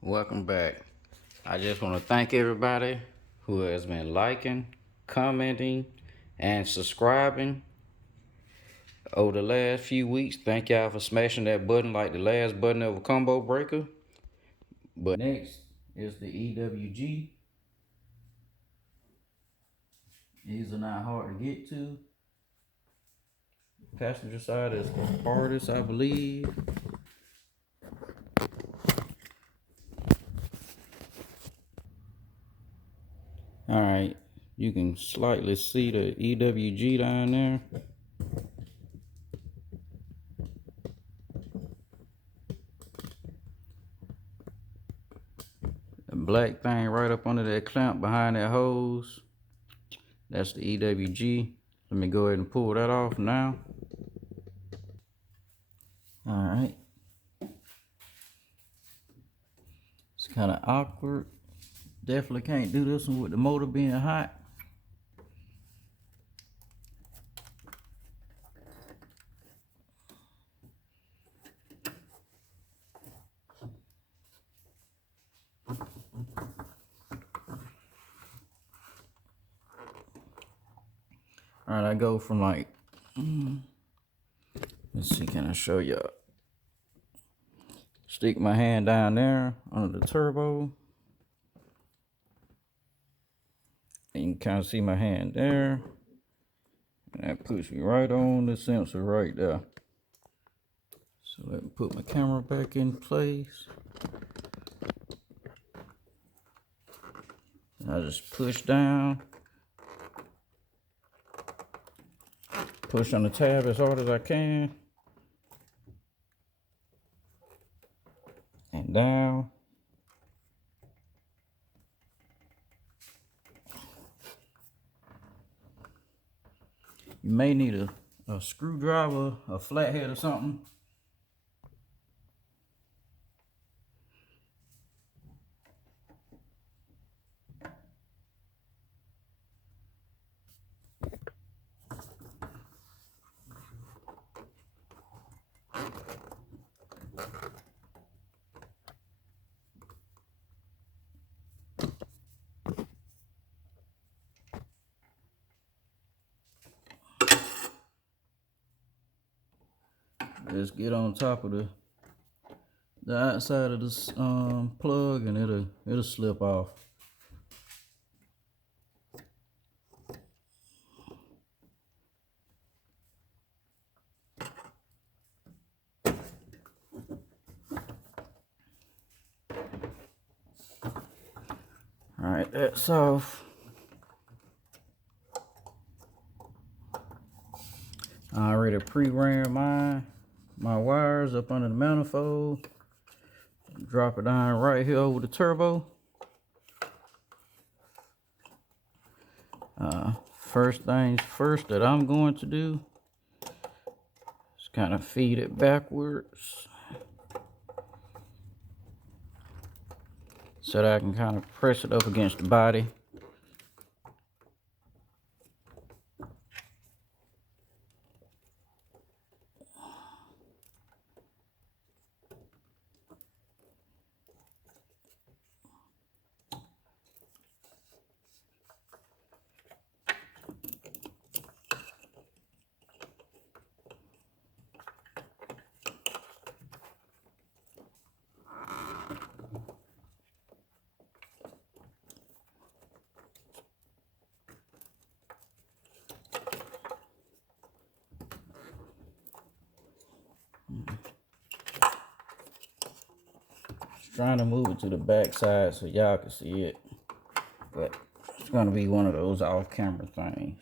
Welcome back. I just want to thank everybody who has been liking, commenting, and subscribing over the last few weeks. Thank y'all for smashing that button like the last button of a combo breaker. But next is the E.W.G. These are not hard to get to. Passenger side is the hardest, I believe. All right, you can slightly see the E.W.G down there. The black thing right up under that clamp behind that hose, that's the E.W.G. Let me go ahead and pull that off now. All right. It's kind of awkward. Definitely can't do this one with the motor being hot. All right, I go from like, let's see, can I show y'all? Stick my hand down there under the turbo. And you can kind of see my hand there. And that puts me right on the sensor right there. So let me put my camera back in place. And I just push down. Push on the tab as hard as I can. And down. You may need a screwdriver, a flathead or something. Just get on top of the outside of this plug, and it'll slip off. All right, that's off. I already pre-ran my wires up under the manifold. Drop it down right here over the turbo. First things first that I'm going to do is kind of feed it backwards so that I can kind of press it up against the body. Trying to move it to the back side so y'all can see it, but it's gonna be one of those off-camera things.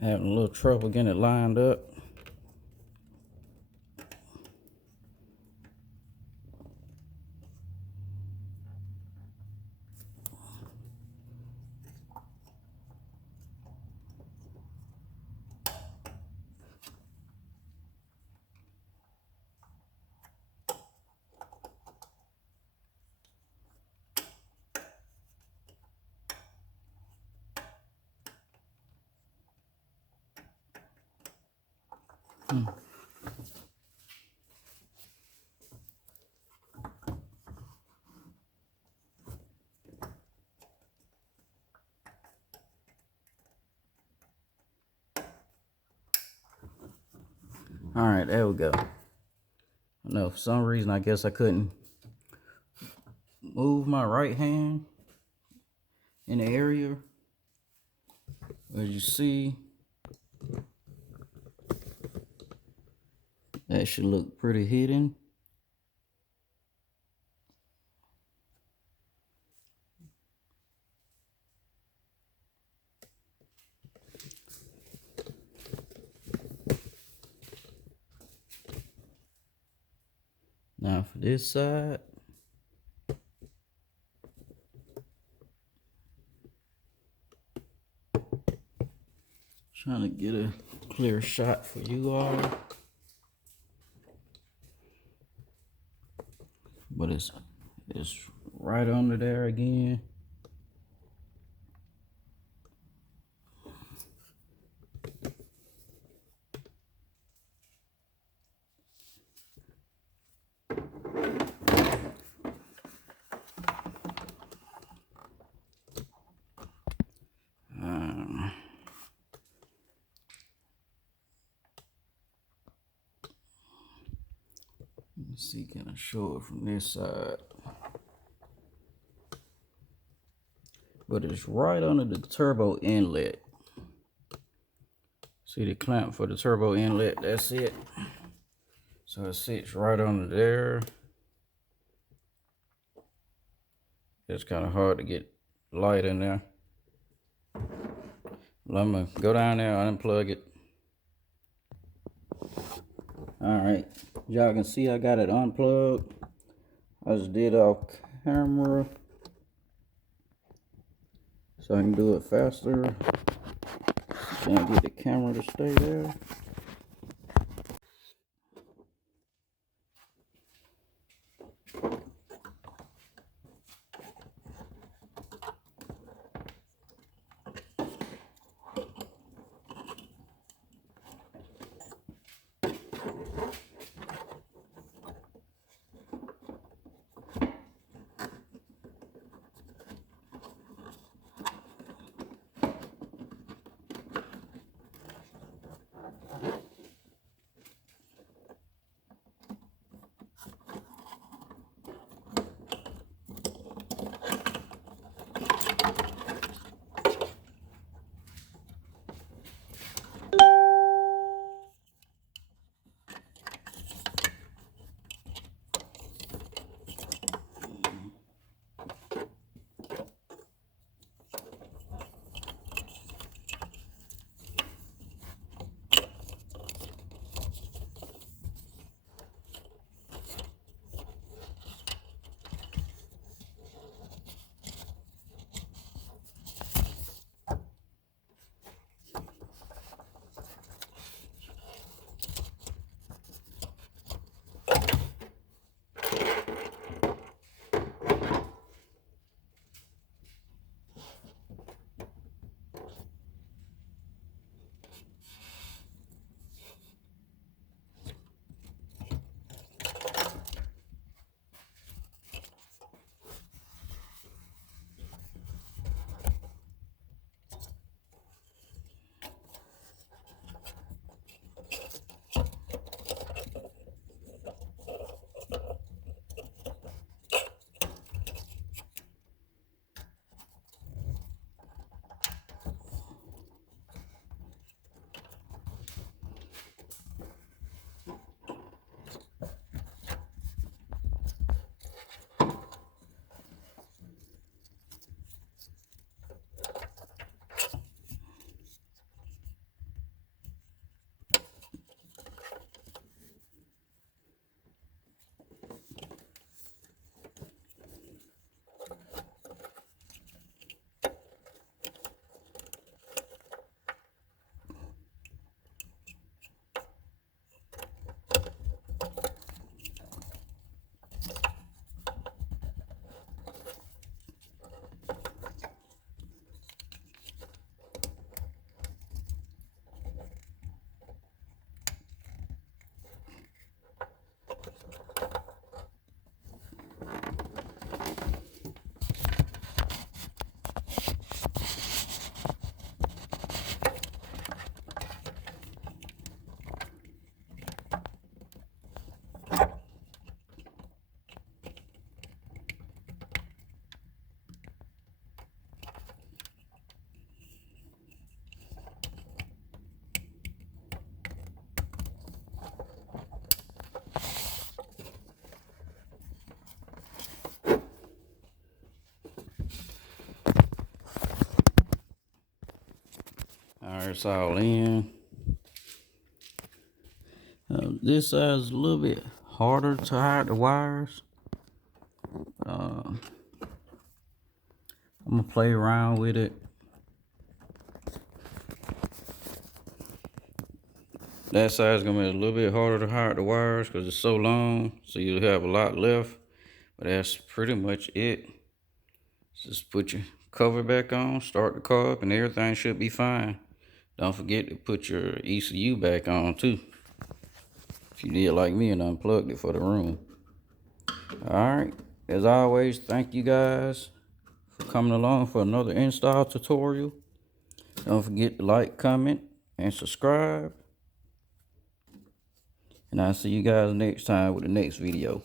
Having a little trouble getting it lined up. All right, there we go. No, for some reason, I guess I couldn't move my right hand in the area. As you see, that should look pretty hidden. Now for this side, trying to get a clear shot for you all. But it's right under there again. Let's see, can I show it from this side? But it's right under the turbo inlet. See the clamp for the turbo inlet? That's it. So it sits right under there. It's kind of hard to get light in there. Well, I'm gonna go down there and unplug it. All right, y'all can see I got it unplugged. I just did off camera so I can do it faster. Can't get the camera to stay there. Alright, it's all in. This side is a little bit harder to hide the wires. I'm gonna play around with it. That side's gonna be a little bit harder to hide the wires because it's so long, so you'll have a lot left. But that's pretty much it. Just put your cover back on, start the car up, and everything should be fine. Don't forget to put your ECU back on too, if you did like me and unplugged it for the room. Alright, as always, thank you guys for coming along for another install tutorial. Don't forget to like, comment, and subscribe. And I'll see you guys next time with the next video.